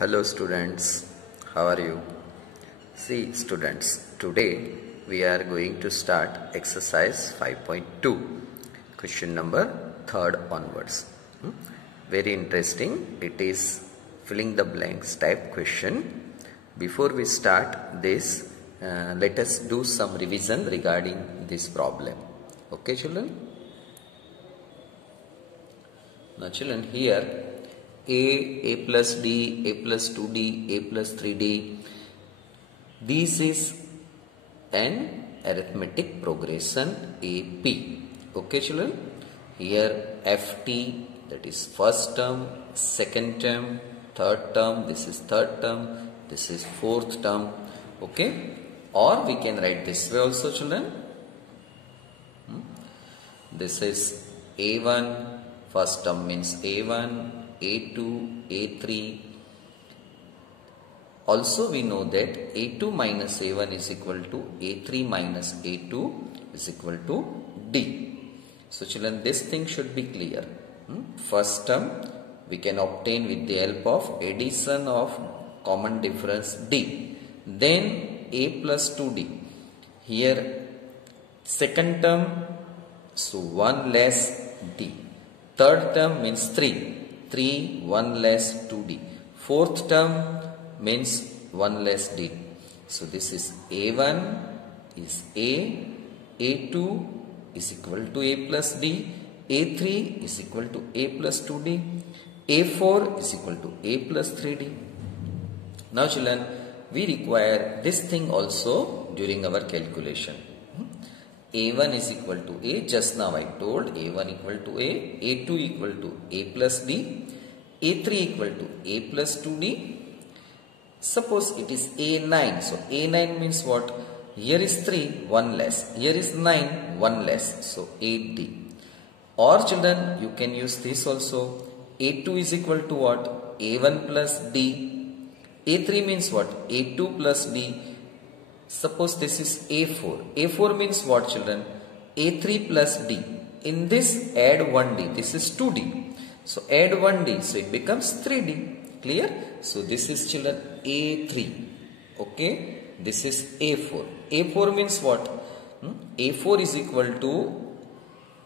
Hello students, how are you? See students, today we are going to start exercise 5.2, question number 3rd onwards. Very interesting, it is filling the blanks type question. Before we start this, let us do some revision regarding this problem. Okay children? Now children, here a plus d, a plus 2d, a plus 3d. This is an arithmetic progression AP. Okay children? Here ft, that is first term, second term, third term, this is third term, this is fourth term. Okay? Or we can write this way also children. This is A1, first term means A1, A2, A3. Also we know that A2 minus A1 is equal to A3 minus A2 is equal to D. So children, this thing should be clear. First term we can obtain with the help of addition of common difference D. Then A plus 2D. Here second term, so 1 less D. Third term means 3. 3, 1 less 2D. Fourth term means 1 less D. So this is A1 is A, A2 is equal to A plus D, A3 is equal to A plus 2D, A4 is equal to A plus 3D. Now children, we require this thing also during our calculation. A1 is equal to A, just now I told A1 equal to A, A2 equal to A plus D, A3 equal to A plus 2D. Suppose it is A9, so A9 means what? Here is 3, 1 less, here is 9, 1 less, so 8D. Or children, you can use this also. A2 is equal to what? A1 plus D. A3 means what? A2 plus D. Suppose this is A4. A4 means what children? A3 plus D. In this add 1D. This is 2D. So add 1D. So it becomes 3D. Clear? So this is children A3. Okay. This is A4. A4 means what? A4 is equal to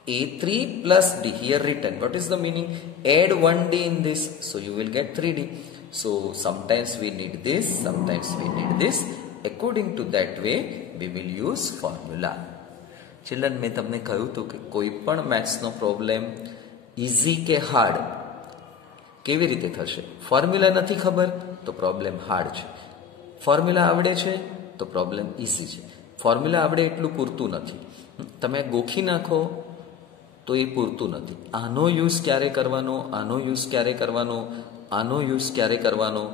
A3 plus D. Here written. What is the meaning? Add 1D in this. So you will get 3D. So sometimes we need this. Sometimes we need this. According to that way, we will use formula. Children, मैं तमने कहूँ तो कि कोई पण maths no problem easy के hard केवी रीते थशे? फॉर्म्युला નથી ખબર તો પ્રોબ્લેમ હાર્ડ છે. ફોર્મ્યુલા આવડે છે તો પ્રોબ્લેમ ઇઝી છે. ફોર્મ્યુલા આવડે એટલું પૂરતું નથી. તમે ગોખી નાખો તો એ પૂરતું નથી. આનો યુઝ ક્યારે કરવાનો, આનો યુઝ ક્યારે કરવાનો, આનો યુઝ ક્યારે કરવાનો,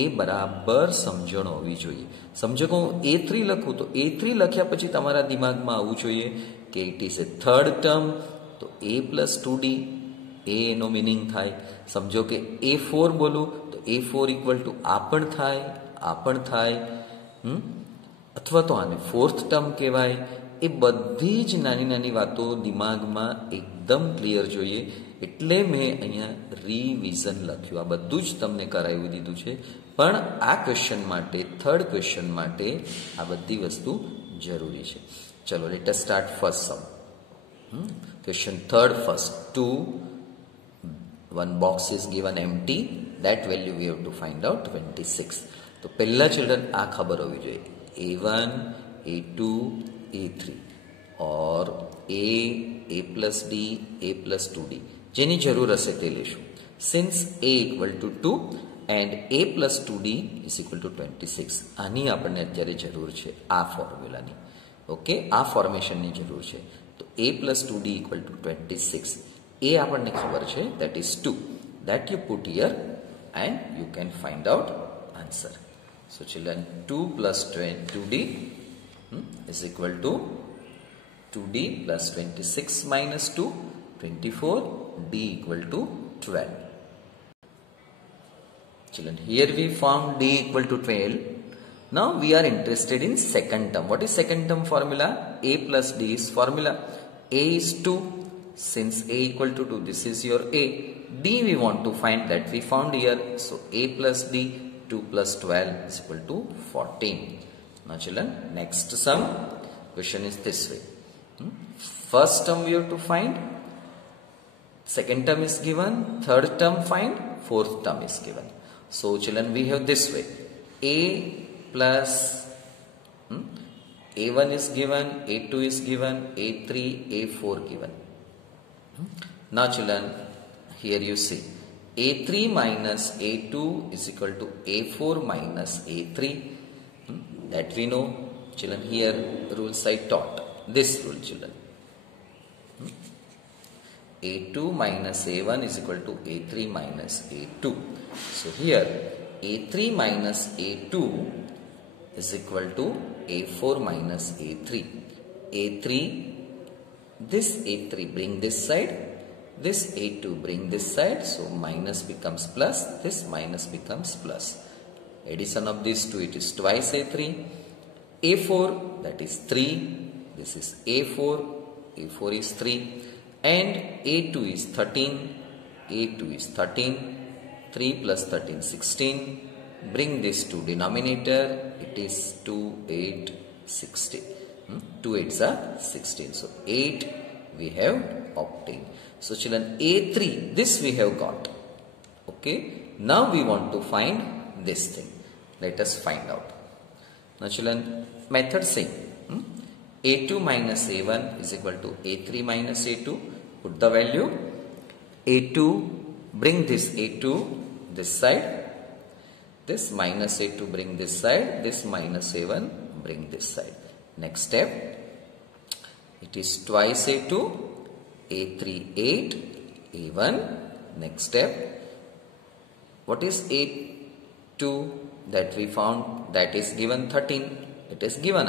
એ બરાબર સમજણ હોવી જોઈએ. સમજો કે હું A3 લખું તો A3 લખ્યા પછી તમારા દિમાગમાં આવવું જોઈએ કે it is A third term, તો A પ્લસ 2D એ એનો મિનિંગ થાય. સમજો કે A4 બોલું તો A4 ઇક્વલ ટુ આ પણ થાય, અથવા તો આને ફોર્થ ટર્મ કહેવાય. એ બધી જ નાની નાની વાતો દિમાગમાં એકદમ ક્લિયર જોઈએ. એટલે મેં અહીંયા રિવિઝન લખ્યું. આ બધું જ તમને કરાવી દીધું છે. પણ આ ક્વેશ્ચન માટે, થર્ડ ક્વેશ્ચન માટે આ બધી વસ્તુ જરૂરી છે. ચલો, let us start first sum. Question third first. 2, 1 box is given empty. That value we have to find out 26. તો પહેલા ચિલ્ડ્રન આ ખબર હોવી જોઈએ. A1, A2, A3 or A plus D, A plus 2D. જેની જરૂર હશે તે લેશું. Since A equal to 2 and A plus 2D is equal to 26. આની આપણને અત્યારે જરૂર છે, આ ફોર્મ્યુલાની. ઓકે, આ ફોર્મેશનની જરૂર છે. તો A plus 2D equal to 26. એ આપણને ખબર છે, that is 2. That you put here and you can find out answer. So children, 2 plus 2D is equal to 2D plus 26 minus 2, 24, D equal to 12. Children, here we found D equal to 12. Now we are interested in second term. What is second term formula? A plus D is formula. A is 2. Since A equal to 2, this is your A. D we want to find, that we found here. So A plus D, 2 plus 12 is equal to 14. Now children, next sum question is this way. First term we have to find, second term is given, third term find, fourth term is given. So children, we have this way. A plus A1 is given, A2 is given, A3, A4 given. Now children, here you see A3 minus A2 is equal to A4 minus A3. That we know. Children, here rules I taught. This rule, children. A2 minus A1 is equal to A3 minus A2. So here A3 minus A2 is equal to A4 minus A3. A3, this A3 bring this side, this A2 bring this side, so minus becomes plus, this minus becomes plus. Addition of these two, it is twice A3. A4, that is 3, this is A4, A4 is 3, and A2 is 13, A2 is 13, 3 plus 13, 16. Bring this to denominator, it is 2, 8, 16. 2 8s are 16. So 8 we have obtained. So children, A3, this we have got. Okay. Now we want to find this thing. Let us find out. Now children, method same. A2 minus A1 is equal to A3 minus A2. Put the value. A2, bring this A2 this side. This minus A2 bring this side. This minus A1 bring this side. Next step, it is twice A2. A3 8, A1. Next step, what is A2 that we found? That is given 13. It is given.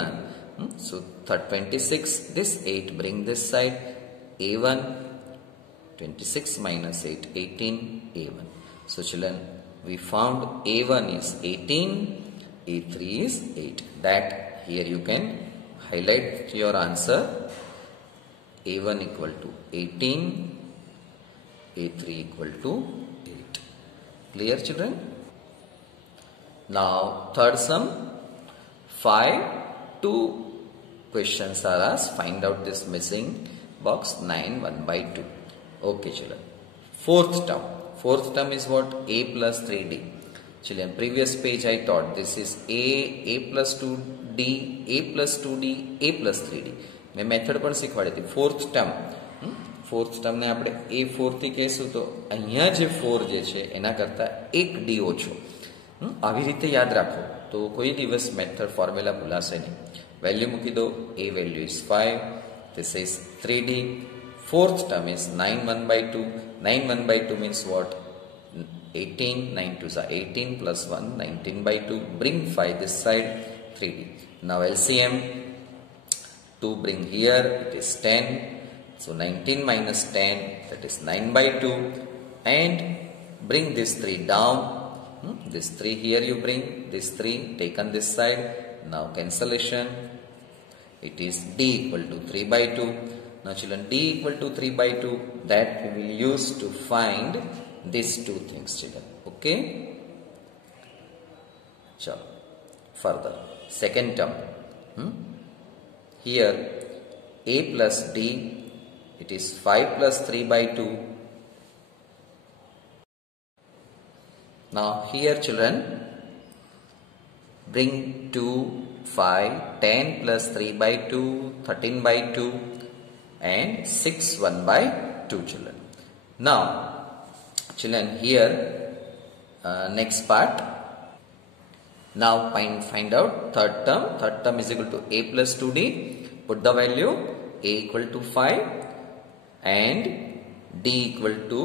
So 26. This 8 bring this side. A1. 26 minus 8, 18. A1. So children, we found A1 is 18. A3 is 8. That here you can highlight your answer. A1 equal to 18. A3 equal to 8. Clear children? Now third sum, 5, 2 questions are asked. Find out this missing box 9, 1 by 2. Okay children. Fourth term is what? A plus 3D. Children, previous page I taught this is A plus 2D, A plus 2D, A plus 3D. मैं method પણ શીખવાડી હતી. Fourth ટર્મને આપણે A4 થી કહેશું તો અહીંયા જે 4 જે છે એના કરતાં 1 D ઓછો. આવી રીતે યાદ રાખો તો કોઈ દિવસ મેથડ ફોર્મ્યુલા ભૂલાશે નહીં. વેલ્યુ મૂકી દો. A value is 5. This is 3D. Fourth term is 9 1 by 2. 9 1 by 2 means what? 18. 9 2s are 18 plus 1, 19 by 2. Bring 5 this side, 3D. Now LCM. 2 bring here, it is 10. So 19 minus 10, that is 9 by 2. And bring this 3 down. This 3 here you bring, this 3 taken this side. Now cancellation. It is D equal to 3 by 2. Now children, D equal to 3 by 2, that we will use to find these two things children. Okay. So further, second term. Here A plus D, it is 5 plus 3 by 2. Now here children, bring 2, 5, 10 plus 3 by 2, 13 by 2 and 6, 1 by 2 children. Now children, here next part. Now find out third term. Third term is equal to A plus 2D. Put the value. A equal to 5 and D equal to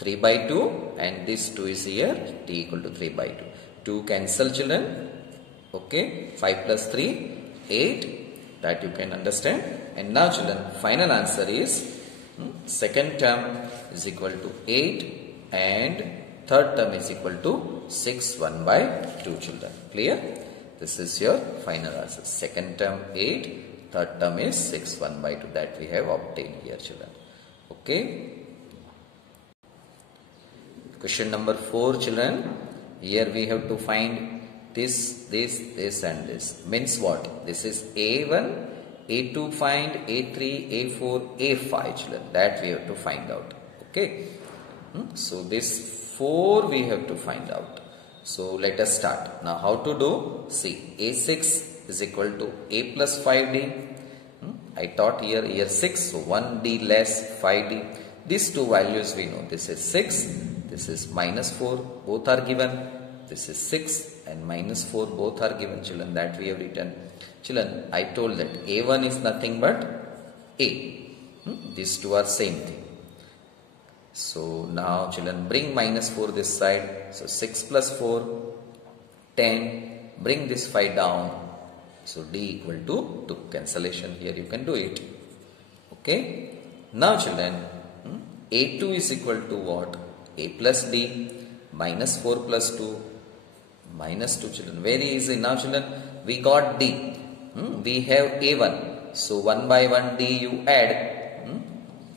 3 by 2 and this 2 is here. D equal to 3 by 2. 2 cancel children. Okay. 5 plus 3, 8. That you can understand. And now children, final answer is second term is equal to 8 and third term is equal to 6 1 by 2 children. Clear? This is your final answer. Second term 8, third term is 6 1 by 2 that we have obtained here children. Okay. Question number 4, children. Here we have to find this and this. Means what? This is A1, A2 find, A3, A4, A5, children. That we have to find out. Okay. So this 4 we have to find out. So let us start. Now how to do? See, A6 is equal to A plus 5D. I taught here 6, so 1D less 5D. These two values we know. This is 6, this is minus 4, both are given. This is 6 and minus 4, both are given, children. That we have written. Children, I told that A1 is nothing but A. These two are same thing. So now children, bring minus 4 this side. So 6 plus 4, 10. Bring this 5 down. So D equal to 2. Cancellation here you can do it. Okay. Now children, A2 is equal to what? A plus D minus 4 plus 2 minus 2, children. Very easy. Now children, we got D. We have A1. So 1 by 1 D you add.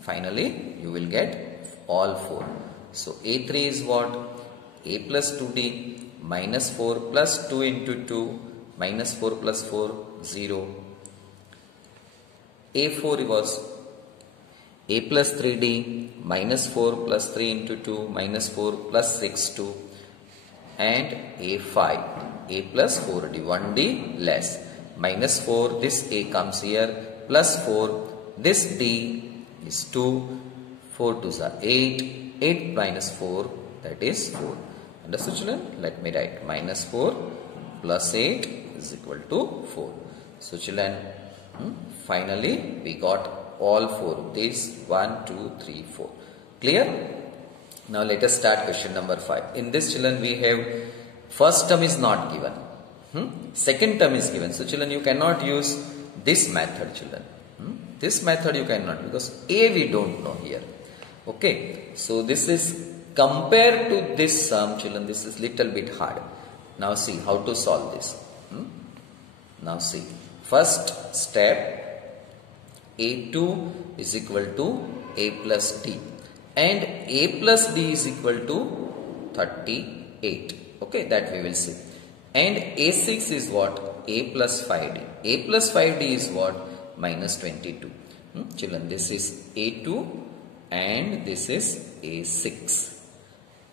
Finally you will get all 4. So A3 is what? A plus 2D minus 4 plus 2 into 2 minus 4 plus 4, 0. A4 was A plus 3D minus 4 plus 3 into 2 minus 4 plus 6, 2. And A5, A plus 4D, 1D less. Minus 4, this A comes here, plus 4, this D is 2, 4 2s are 8, 8 minus 4, that is 4. Understood, children? Let me write minus 4 plus 8 is equal to 4. So children, finally we got all 4 of these. 1, 2, 3, 4. Clear? Now let us start question number 5. In this, children, we have first term is not given. Second term is given. So children, you cannot use this method, children. This method you cannot, because A we don't know here. Okay. So this is compared to this sum, children, this is little bit hard. Now see how to solve this. Now see, first step, A2 is equal to A plus D and A plus D is equal to 38. Okay, that we will see. And A6 is what? A plus 5D. A plus 5D is what? Minus 22. Children, this is A2 and this is A6.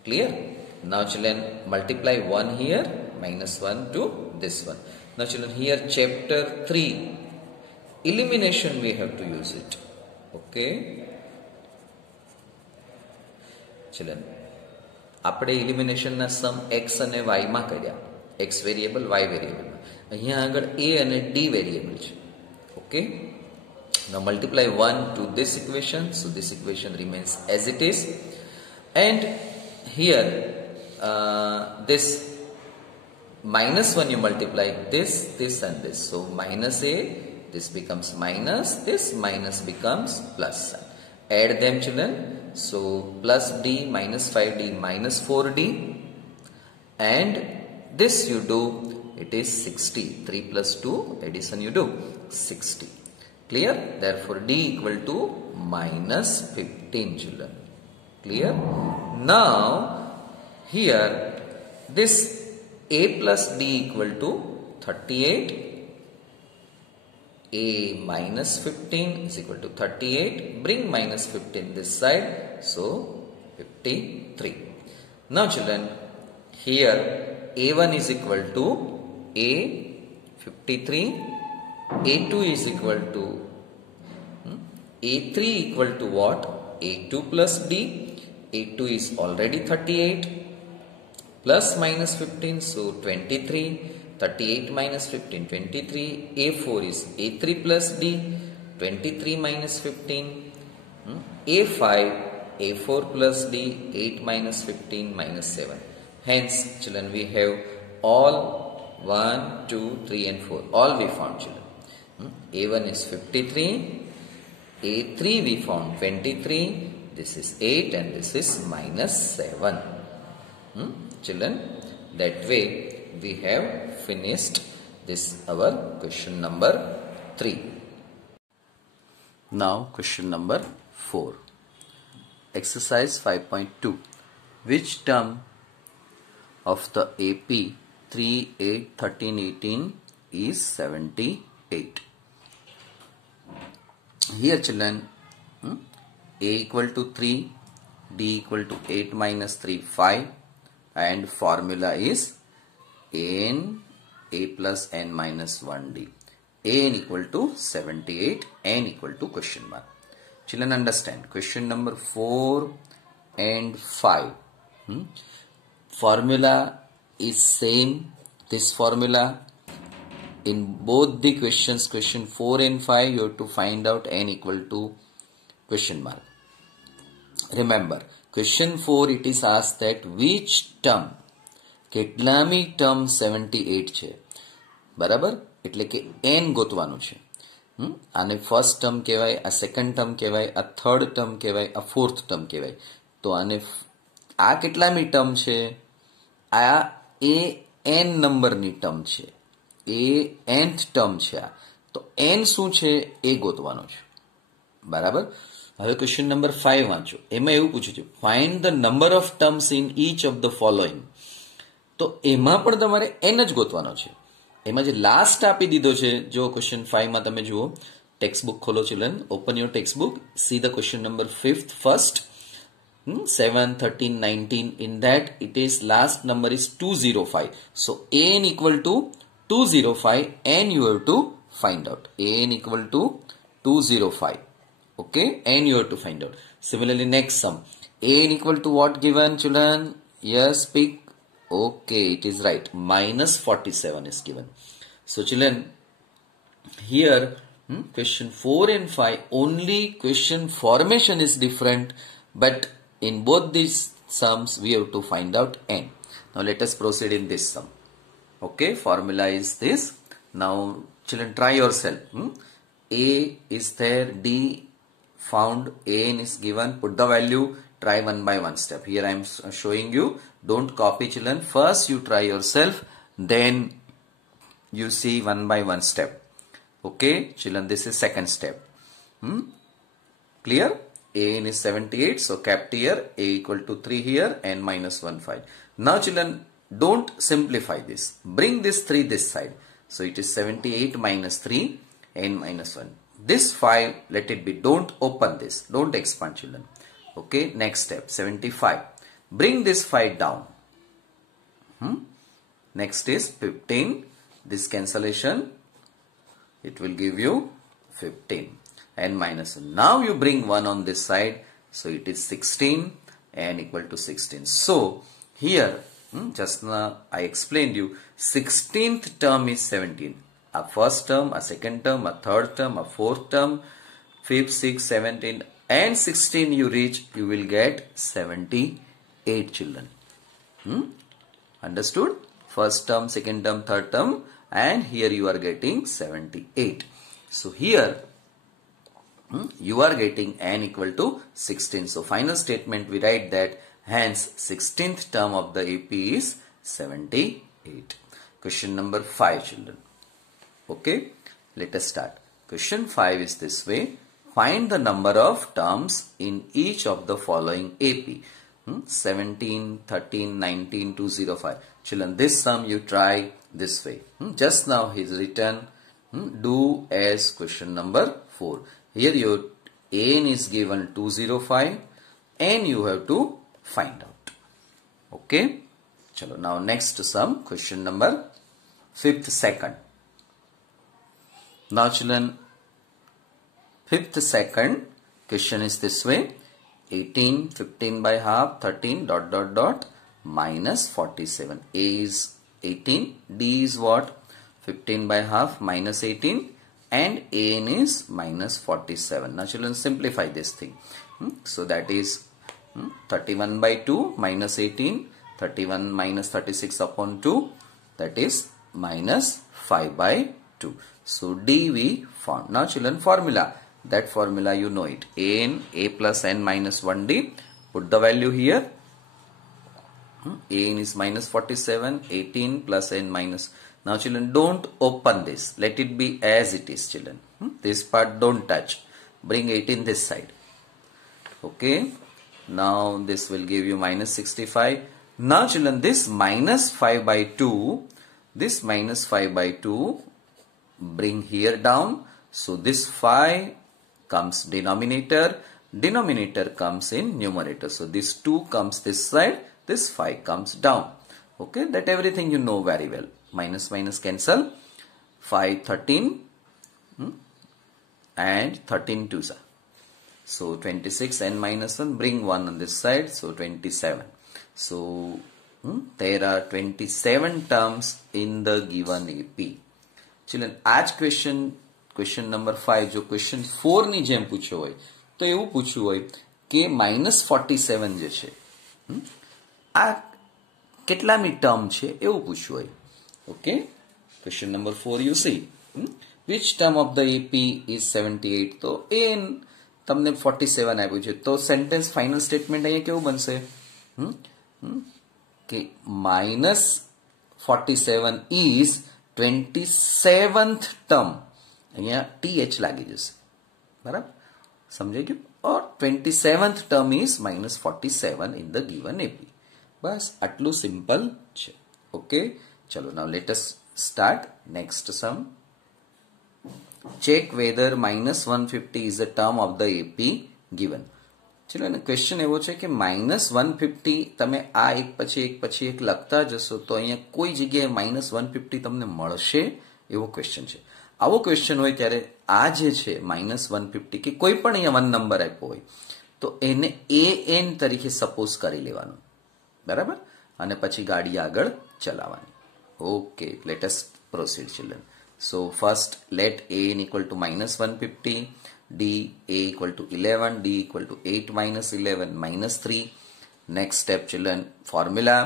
Clear? Now children, multiply 1 here, minus 1 to this one. Now children, here chapter 3, elimination we have to use it. Okay. Children, આપણે elimination ના sum x અને y માં કર્યા. x variable, y variable. અહીંયા આગળ a અને d variable છે. Okay. Now multiply 1 to this equation. So this equation remains as it is. And here this minus 1 you multiply this and this. So minus a, this becomes minus, this minus becomes plus. Add them, children. So plus d minus 5d minus 4d. And this you do, it is 60. 3 plus 2 addition you do, 60. Clear? Therefore d equal to minus 15, children. Clear? Now here this a plus d equal to 38. A minus 15 is equal to 38. Bring minus 15 this side. So 53. Now children, here A1 is equal to A 53. A2 is equal to A3 equal to what? A2 plus D. A2 is already 38. Plus minus 15, so 23. 38 minus 15, 23. A4 is A3 plus D. 23 minus 15. A5, A4 plus D. 8 minus 15 minus 7. Hence, children, we have all 1, 2, 3 and 4. All we found, children. A1 is 53. A3 we found 23. This is 8 and this is minus 7. Children, that way we have finished this our question number 3. Now question number 4. Exercise 5.2. Which term of the AP 3, 8, 13, 18 is 78? Here children, A equal to 3, D equal to 8 minus 3, 5, and formula is An A plus N minus 1D. An equal to 78, N equal to question mark. Children understand, question number 4 and 5. Formula is same. This formula in both the questions, question 4 and 5, you have to find out N equal to question mark. Remember, question 4 it is asked that which term, કેટલામી term 78 છે, બરાબર? એટલે કે n ગોતવાનું છે. આને first term કહેવાય, આ second term કહેવાય, આ થર્ડ ટર્મ કહેવાય, આ ફોર્થ ટર્મ કહેવાય. તો આને આ કેટલામી ટર્મ છે? આ એ n નંબરની ટર્મ છે, એ nth ટર્મ છે. આ તો n શું છે એ ગોતવાનો છે, બરાબર? હવે ક્વેશ્ચન નંબર 5 વાંચો. એમાં એવું પૂછ્યું છે, find the number of terms in inch of the following. તો એમાં પણ તમારે n જ ગોતવાનો છે. એમાં જે લાસ્ટ આપી દીધો છે, જો ક્વેશ્ચન 5 માં તમે જુઓ, ટેક્સ્ટબુક ખોલો children, open your textbook, see the question number 5th first, 7, 13, 19. In that it is last number is 205. So n equal to 205 and you have to find out. n equal to 205. Okay, and you have to find out. Similarly, next sum. n equal to what given, children? Yes, pick. Okay, it is right. Minus 47 is given. So, children, here question 4 and 5, only question formation is different, but in both these sums, we have to find out n. Now, let us proceed in this sum. Okay, formula is this. Now, children, try yourself. A is there, D found, An is given, put the value, try one by one step. Here I am showing you, don't copy children. First you try yourself, then you see one by one step. Okay, children, this is second step. Clear? An is 78, so kept here, A equal to 3 here, and minus 1, 5. Now children, don't simplify this. Bring this 3 this side. So it is 78 minus 3, n minus 1. This 5, let it be. Don't open this. Don't expand, children. Okay, next step, 75. Bring this 5 down. Next is 15. This cancellation, it will give you 15. N minus 1. Now you bring 1 on this side. So it is 16. N equal to 16. So here, just now I explained you, 16th term is 17. A first term, a second term, a third term, a fourth term, 5th, 6th, 17, and 16 you reach, you will get 78 children. Understood? First term, second term, third term, and here you are getting 78. So here you are getting n equal to 16. So final statement we write that hence 16th term of the AP is 78. Question number 5 children. Okay, let us start. Question 5 is this way. Find the number of terms in each of the following AP. 17, 13, 19, 205. Children, this sum you try this way. Just now he is written, do as question number 4. Here your n is given 205 and you have to find out. Okay. Chalo, now next sum, question number 5th second. Now children, 5th second question is this way. 18, 15 by half, 13 dot dot dot minus 47. A is 18, D is what? 15 by half minus 18 and An is minus 47. Now children, simplify this thing. So that is 31 by 2 minus 18, 31 minus 36 upon 2, that is minus 5 by 2. So D we found. Now children, formula. That formula you know it. An, A plus N minus 1D. Put the value here. An is minus 47. 18 plus N minus. Now children, don't open this. Let it be as it is children. This part don't touch. Bring 18 this side. Okay. Now this will give you minus 65. Now children, this minus 5 by 2, this minus 5 by 2, bring here down. So this 5 comes denominator, denominator comes in numerator. So this 2 comes this side, this 5 comes down. Okay, that everything you know very well. Minus minus cancel. 5 13 and 13 2s. So 26 n minus 1, bring 1 on this side, so 27. So there are 27 terms in the given AP. Children, आज question number 5 जो question 4 ની જેમ પૂછ્યો હોય તો એવું પૂછ્યું હોય કે -47 જે છે આ કેટલામી ટર્મ છે એવું પૂછ્યું હોય. Okay, question number 4 you C which term of the AP is 78. તો એ તમને 47 આપ્યું છે તો સેન્ટેન્સ ફાઇનલ સ્ટેટમેન્ટ અહીંયા કેવું બનશે કે -47 is 27th term. અહીંયા TH લાગી જશે, બરાબર, સમજાઈ ગયું? or 27th term is -47 in the given AP. બસ આટલું સિમ્પલ છે. ઓકે, ચલો now let us start next sum. Check whether -150 is a term of the AP given. ચલો એને ક્વેશ્ચન એવો છે કે -150 તમે આ એક પછી એક લખતા જશો તો અહીંયા કોઈ જગ્યાએ -150 તમને મળશે એવો ક્વેશ્ચન છે. આવો ક્વેશ્ચન હોય ત્યારે આ જે છે -150 કે કોઈ પણ અહીંયા 1 નંબર આપ્યો હોય તો એને AN તરીકે સપોઝ કરી લેવાનું, બરાબર, અને પછી ગાડી આગળ ચલાવવાની. Okay, let us proceed children. So first let AN equal to -150, D A equal to 11, D equal to 8 minus 11 minus 3. Next step children, formula,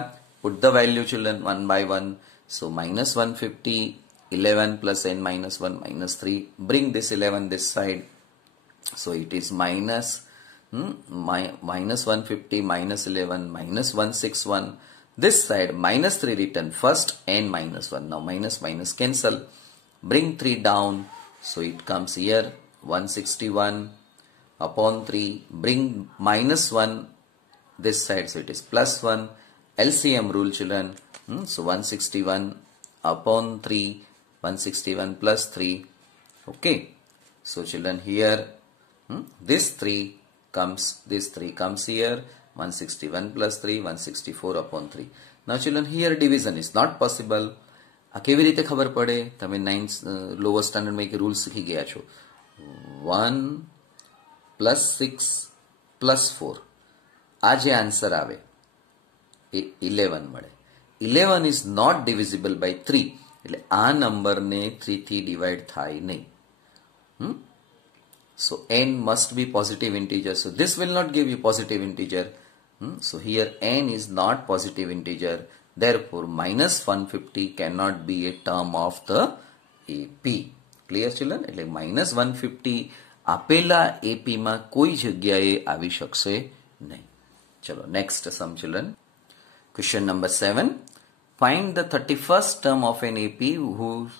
put the value children one by one. So -150, 11 plus n minus 1 minus 3. Bring this 11 this side. So it is -150 minus 11 minus 161. This side -3 written first, n minus 1. Now minus minus cancel. Bring 3 down, so it comes here 161 upon 3. Bring -1 this side, so it is +1. LCM rule children. So 161 upon 3, 161 plus 3. Okay, so children here this 3 comes here, 161 plus 3, 164 upon 3. Now children here division is not possible. આ કેવી રીતે ખબર પડે? તમે 9th lower સ્ટાન્ડર્ડમાં એક rule શીખી ગયા છો. 1 + 6 + 4, આ જે આન્સર આવે એ 11 મળે. 11 ઇઝ નોટ ડિવિઝિબલ બાય 3, એટલે આ નંબરને 3 થી ડિવાઈડ થાય નહીં. So n must be positive integer. So this will not give you positive integer. So here n is not positive integer. Therefore, -150 cannot be a term of the AP. Clear children? એટલે -150 આપેલા AP માં કોઈ જગ્યાએ આવી શકશે નહીં. ચલો next sum children. Question number 7. Find the 31st term of an AP whose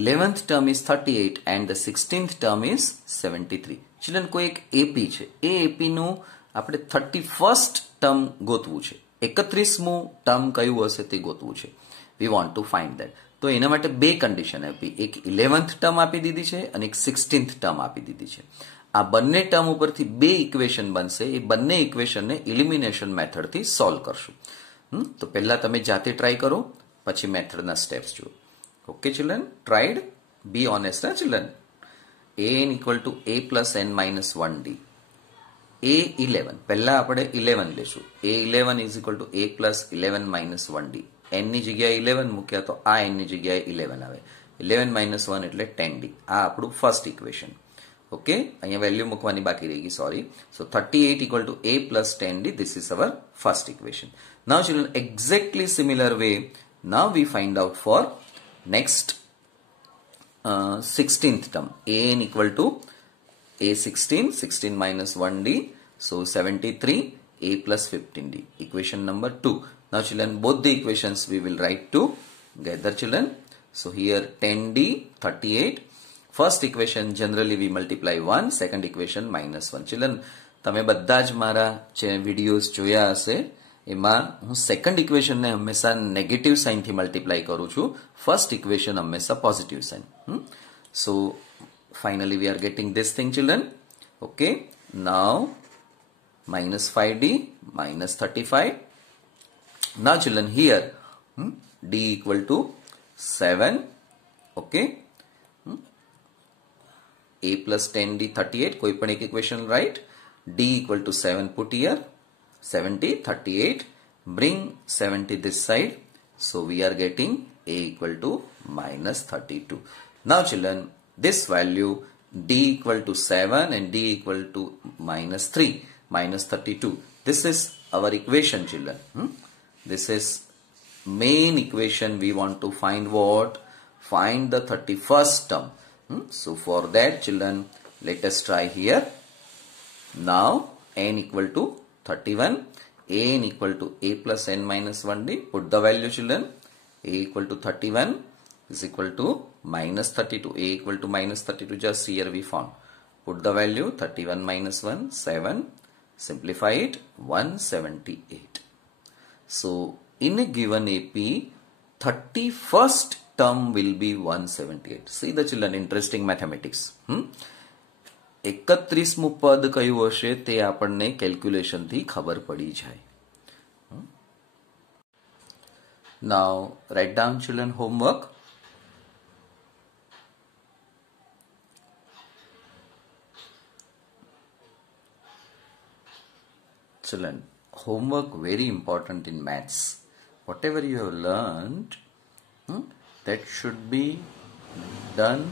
11th term is 38 and the 16th term is 73. Children, કોઈ એક AP છે, એ AP નું આપણે 31st term ગોતવું છે. 31મું ટર્મ કયું હશે તે ગોતવું છે. We want to find that. તો એના માટે બે કન્ડિશન આપી, એક 11th ટર્મ આપી દીધી છે અને એક 16th ટર્મ આપી દીધી છે. આ બંને ટર્મ ઉપરથી બે ઇક્વેશન બનશે. એ બંને ઇક્વેશનને એલિમિનેશન મેથડથી સોલ્વ કરશું. તો પહેલા તમે જાતે ટ્રાય કરો, પછી મેથડના સ્ટેપ્સ જુઓ. Okay children, tried, be honest ના children. AN equal to A plus n minus 1D. A11 પહેલા આપણે 11 લેશું. A11 is equal to A plus 11 minus 1D. n ની જગ્યાએ 11 મૂક્યા તો આ n ની જગ્યાએ 11 આવે. 11 minus 1 એટલે 10D. આ આપણું ફર્સ્ટ ઇક્વેશન. ઓકે, અહીંયા વેલ્યુ મૂકવાની બાકી રહી ગઈ, sorry. So 38 equal to A plus 10D. This is our first equation. Now children, exactly similar way, now we find out for next 16th term. AN equal to A16, 16 minus 1D, so 73, A plus 15D. Equation number 2. Now children, both the equations we will write together children. So here 10D, 38. First equation generally we multiply 1, second equation -1. Children, તમે બધા જ મારા videos જોયા હશે. એમાં હું second ઇક્વેશનને હંમેશા negative સાઇનથી multiply કરું છું, ફર્સ્ટ ઇક્વેશન હંમેશા positive sign. So finally we are getting this thing, children. Okay, now minus 5d minus 35. Now children, here d equal to 7. Okay, a plus 10d 38, कोई पण एक equation right. d equal to 7 put here, 70 38, bring 70 this side, so we are getting a equal to minus 32. Now children, this value d equal to 7 and d equal to minus 3 minus 32, this is our equation, children. This is main equation. We want to find what? Find the 31st term. So for that, children, let us try here. Now n equal to 31, an equal to a plus n minus 1d. Put the value, children. A equal to 31 is equal to minus 32. A equal to minus 32, just here we found. Put the value, 31 minus 1, 7. Simplify it, 178. So in a given AP, 31st term will be 178. See the children, interesting mathematics. 31મું પદ કયું હશે તે આપણને calculation થી ખબર પડી જાય. Now write down, children, homework. Children, homework very important in maths. Whatever you have learned, that should be done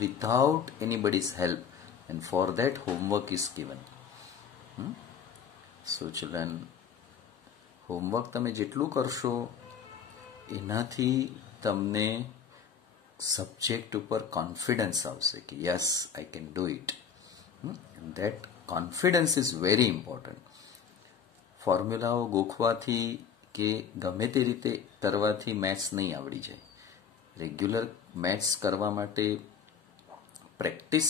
without anybody's help, and for that homework is given. So children, homework તમે જેટલું કરશો એનાથી તમને subject ઉપર confidence આવશે કે yes I can do it. and that confidence is very important. ફોર્મ્યુલાઓ ગોખવાથી કે ગમે તે રીતે કરવાથી મેથ્સ નહીં આવડી જાય. રેગ્યુલર મેથ્સ કરવા માટે પ્રેક્ટિસ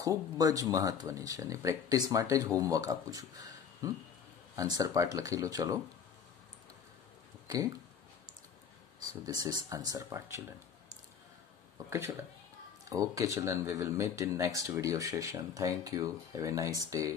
ખૂબ જ મહત્વની છે, અને પ્રેક્ટિસ માટે જ હોમવર્ક આપું છું. આન્સર પાર્ટ લખી લો, ચલો. Okay, so this is answer part, children. Okay children, we will meet in next video session. Thank you. Have a nice day.